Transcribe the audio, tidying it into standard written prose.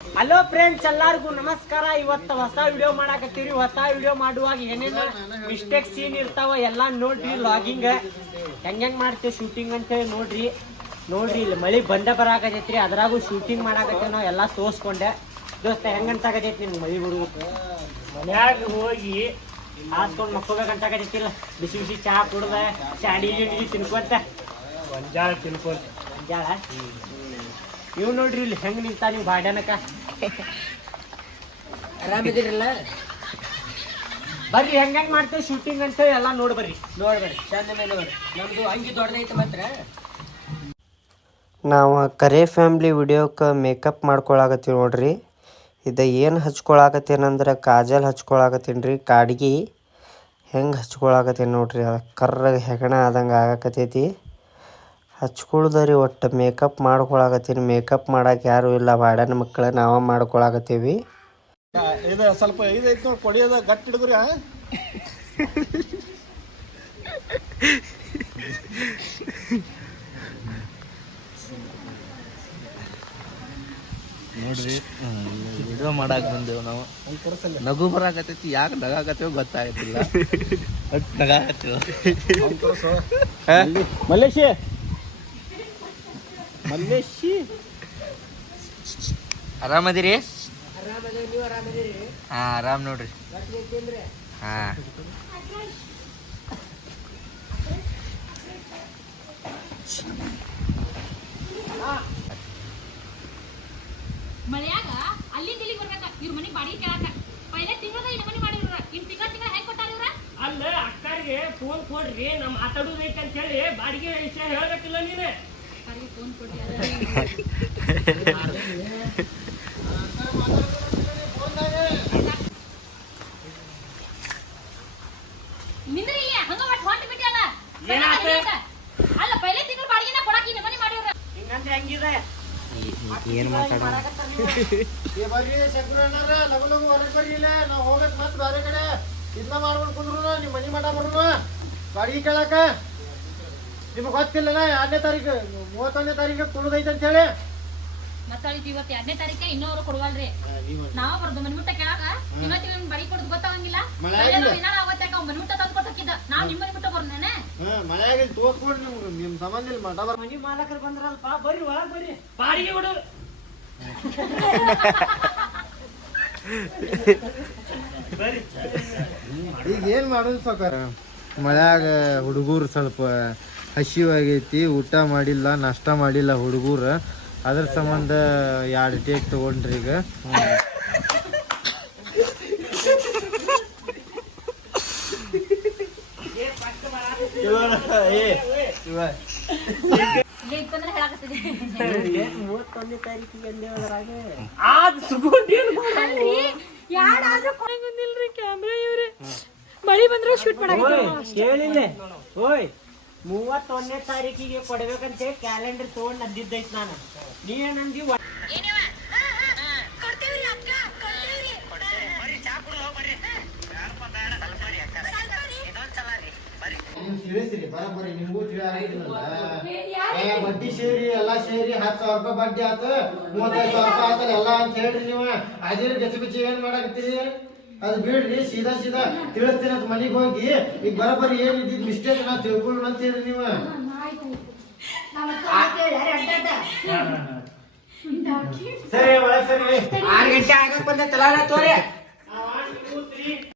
Hello friends, ಎಲ್ಲರಿಗೂ ನಮಸ್ಕಾರ. ಇವತ್ತು ಹೊಸ ವಿಡಿಯೋ ಮಾಡಾಕತ್ತೀವಿ. ಹೊಸ ವಿಡಿಯೋ ಮಾಡುವಾಗ ಏನೇನು ಮಿಸ್ಟೇಕ್ ಸೀನ್ ಇರ್ತಾವ ಎಲ್ಲ ನೋಡ್ರಿ. ಲಾಗಿಂಗ್ ಹೆಂಗ್ ಮಾಡ್ತೀವಿ ಶೂಟಿಂಗ್ ಅಂತ ಹೇಳಿ ನೋಡ್ರಿ. ಇಲ್ಲಿ ಮಳಿ ಬಂದ ಬರಾಕತೈತ್ರಿ, ಅದ್ರಾಗೂ ಶೂಟಿಂಗ್ ಮಾಡಾಕತ್ತೇವಿ ನಾವು. ಎಲ್ಲ ತೋರ್ಸ್ಕೊಂಡೆ ದೋಸ್ತ ಹೆಂಗಂತಾಗತೈತಿ ನಿಮ್ಗೆ ಮಳಿ ಬಿಡುವುದು. ಮನ್ಯಾಗ ಹೋಗಿ ಹಾಸ್ಕೊಂಡು ಮಕ್ಕೋಬೇಕಂತಾಗತೈತಿಲ್ಲ. ಬಿಸಿ ಬಿಸಿ ಚಹಾ ಕುಡ್ದ ಚಾಡಿ ತಿನ್ಕೊಂತ ಒಂಜಾಳ ನೀವು ನೋಡ್ರಿ ಇಲ್ಲಿ ಹೆಂಗ್ ನಿಂತ ನೀವು ಬಾಡ್ಯಾನಕ. ಆರಾಮಿದ್ದೀರಲ್ಲ? ಬರ್ರಿ ಹೆಂಗ್ ಮಾಡ್ತೇವೆ ಶೂಟಿಂಗ್ ಅಂತ ಎಲ್ಲ ನೋಡ್ಬರ್ರಿ. ಚಂದ ಮೇಲೆ ಬರ್ರಿ. ನಮ್ದು ಹಂಗಿ ದೊಡ್ಡದೈತೆ ಮಾತ್ರ. ನಾವು ಕರೆ ಫ್ಯಾಮ್ಲಿ ವಿಡಿಯೋಕ್ಕೆ ಮೇಕಪ್ ಮಾಡ್ಕೊಳಕತ್ತೀವಿ ನೋಡ್ರಿ. ಇದು ಏನು ಹಚ್ಕೊಳಕತ್ತೀನಂದ್ರೆ ಕಾಜಲ್ ಹಚ್ಕೊಳಕತ್ತೀನಿ ರೀ. ಕಾಡ್ಗಿ ಹೆಂಗೆ ಹಚ್ಕೊಳಕತ್ತೀನಿ ನೋಡ್ರಿ. ಕರ್ರಗೆ ಹೆಗಣ ಆದಂಗೆ ಆಗಕತ್ತೈತಿ. ಹಚ್ಕೊಳ್ದರಿ ಒಟ್ಟು ಮೇಕಪ್ ಮಾಡ್ಕೊಳಕತ್ತೀನಿ. ಮೇಕಪ್ ಮಾಡಕ್ಕೆ ಯಾರು ಇಲ್ಲ, ಬಾಡ್ಯಾನ ಮಕ್ಕಳು ನಾವ ಮಾಡ್ಕೊಳಕತ್ತೀವಿ. ಇದು ಸ್ವಲ್ಪ ಇದೈತಿ ನೋಡಿ, ಕೊಡಿಯೋದ ಗಟ್ಟಿ ಹಿಡಿದ್ರಿ. ನೋಡ್ರಿ, ವಿಡಿಯೋ ಮಾಡಾಕ್ ಬಂದೇವು ನಾವು. ನಗು ಬರಾಕತ್ತೈತಿ, ಯಾಕೆ ನಗಾಕತ್ತೇವ ಗೊತ್ತಾಗತ್ತಿಲ್ಲ. ನಗಾಕತ್ತೇವ. ಮಲ್ಲೇಶಿ ಆರಾಮದಿರಿ? ಹಾ, ಆರಾಮ್ ನೋಡ್ರಿ. ಹಾ, ಮಳೆಯಾಗ ಅಲ್ಲಿಂದ ಇಲ್ಲಿಗೆ ಬರ್ಬೇಕ. ಇವ್ರ ಮನೆ ಬಾಡಿಗೆ ಕೇಳಾಕ ಪೈಲೆ ತಿಂಗಳದ ಈ ಮನೆ ಮಾಡಿವ್ರ. ಇನ್ ತಿಂಗಳ ಹೆಂಗ್ ಕೊಟ್ಟಾರ ಇವ್ರ? ಅಲ್ಲ, ಅಕ್ಕರಿಗೆ ಫೋನ್ ಕೊಡ್ರಿ, ನಮ್ ಮಾತಾಡೋದೈತೆ ಅಂತ ಹೇಳಿ ಬಾಡಿಗೆ ವಿಷಯ ಹೇಳ್ಬೇಕಿಲ್ಲ ನೀನು. ಅಕ್ಕರಿಗೆ ಫೋನ್ ಕೊಡ್ರಿ. ನಿಂದ್ರಿ ಇಲ್ಲಿ ಹಂಗ ಒಟ್ಟು ಹೊಂಟ ಬಿಟ್ಟಿಯಲ್ಲ. ಅಲ್ಲ, ಪೈಲೆ ತಿಂಗಳ ಬಾಡಿಗೆನ ಕೊಡಾಕ ಈ ಮನೆ ಮಾಡಿವ್ರ. ಹಿಂಗಂದ್ರೆ ಹೆಂಗಿದೆ? ಏನು ಮಾತಾಡೋಣ? ಬರ್ರಿ ಶಂಕರಣ್ಣರ, ಲಗು ಲಗು ಹೊರಗೆ ಬರ್ರಿ. ಇಲ್ಲ ನಾವು ಹೋಗಕ್ ಮತ್ತೆ ಬೇರೆ ಕಡೆ ಇದನ್ನ ಮಾಡ್ಕೊಂಡು ಕುಂದ್ರು. ನಿಮ್ಮ ಮನಿ ಮಠ ಬರೋನು ಬಾಡಿಗೆ ಕೇಳಾಕ. ನಿಮ್ಗೆ ಗೊತ್ತಿಲ್ಲ 2ನೇ ತಾರೀಕು 31ನೇ ತಾರೀಕು ಕುಡುದೈತೆ ಅಂತ ಹೇಳಿ ಮತ್ತಾಳಿತಿ. ಇವತ್ತು 2ನೇ ತಾರೀಕ ಇನ್ನೂರು ಕೊಡುವಲ್ರಿ. ನಾವ ಬರ್ದು ಮನಿಮುಟ್ಟ ಕೇಳಾಕ ಇವತ್ತಿಗೆ ಬಾಡಿಗೆ ಕೊಡೋದು ಗೊತ್ತಾಗಂಗಿಲ್ಲ. ಅವತ್ತಾಕ ಮನಿಮುಟ್ಟ ತಂದು ಕೊಟ್ಟಿದ್ದ. ನಾವ್ ನಿಮ್ಮ ಮನಿಮುಟ್ಟ ಬರ್ನೇನೆ. ಮಳೆ ಆಗಿಲ್ಲ ತೋರ್ಸ್ಕೊಂಡು ನಿಮ್ಗೆ ನಿಮ್ಮ ಸಂಬಂಧ ಇಲ್ಲ. ಮಠ ಬರ್ ಮನಿ ಮಾಲಕರು ಬಂದ್ರಲ್ಪ, ಬರ್ರಿ ಒಳಗ್ ಬರ್ರಿ. ಬಾಡಿಗೆ ಬಿಡು. ಈಗ ಏನ್ ಮಾಡೋದು ಸಾಕಾರ? ಮಳ್ಯಾಗ ಹುಡುಗರು ಸ್ವಲ್ಪ ಹಸಿವಾಗೈತಿ, ಊಟ ಮಾಡಿಲ್ಲ, ನಾಷ್ಟ ಮಾಡಿಲ್ಲ ಹುಡುಗರು. ಅದ್ರ ಸಂಬಂಧ 2 ಟೇಕ್ ತಗೊಂಡ್ರಿ. ಈಗ ಮಳಿ ಬಂದ್ರು ಶೂಟ್ ಮಾಡಾಕ ಕೇಳಿಲ್ಲ. ಓಯ್, 31ನೇ ತಾರೀಕಿಗೆ ಕೊಡ್ಬೇಕಂತ ಕ್ಯಾಲೆಂಡರ್ ತಗೊಂಡ್ ನಂದಿದ್ದೈತ್ ನಾನು. ನೀನಂದಿ ತಿಳಿಸ್ರಿ ಬರಬರಿ. ನಿಮ್ಗೂ ಬಡ್ಡಿ ಸೇರಿ ಎಲ್ಲಾ ಸೇರಿ 10,000 ರೂಪಾಯಿ ಬಡ್ಡಿ ಆತ, 35,000 ರೂಪಾಯಿ ಆತಲ್ಲ ಎಲ್ಲ ಅಂತ ಹೇಳ್ರಿ. ನೀವು ಅದಿರ ಗಚ್ಚಿ ಏನ್ ಮಾಡಾಕತ್ತೀರಿ? ಅದು ಬಿಡ್ರಿ, ಸೀದಾ ತಿಳಿಸ್ತೀನಿ ಅಂತ ಮನೆಗೆ ಹೋಗಿ. ಈಗ ಬರಬರಿ ಏನ್ ಇದ್ದಿದ್ ಮಿಸ್ಟೇಕ್ ನಾ ತಿಳ್ಕೊಳ್ಳೋಣ ಅಂತ ಹೇಳ್ರಿ ನೀವು. ಸರಿ, ಒಳಗೆ ಸರಿ. 6 ಗಂಟೆ ಆಗಕ್ ಬಂದ ತಲಾಡ ತೋರಿ.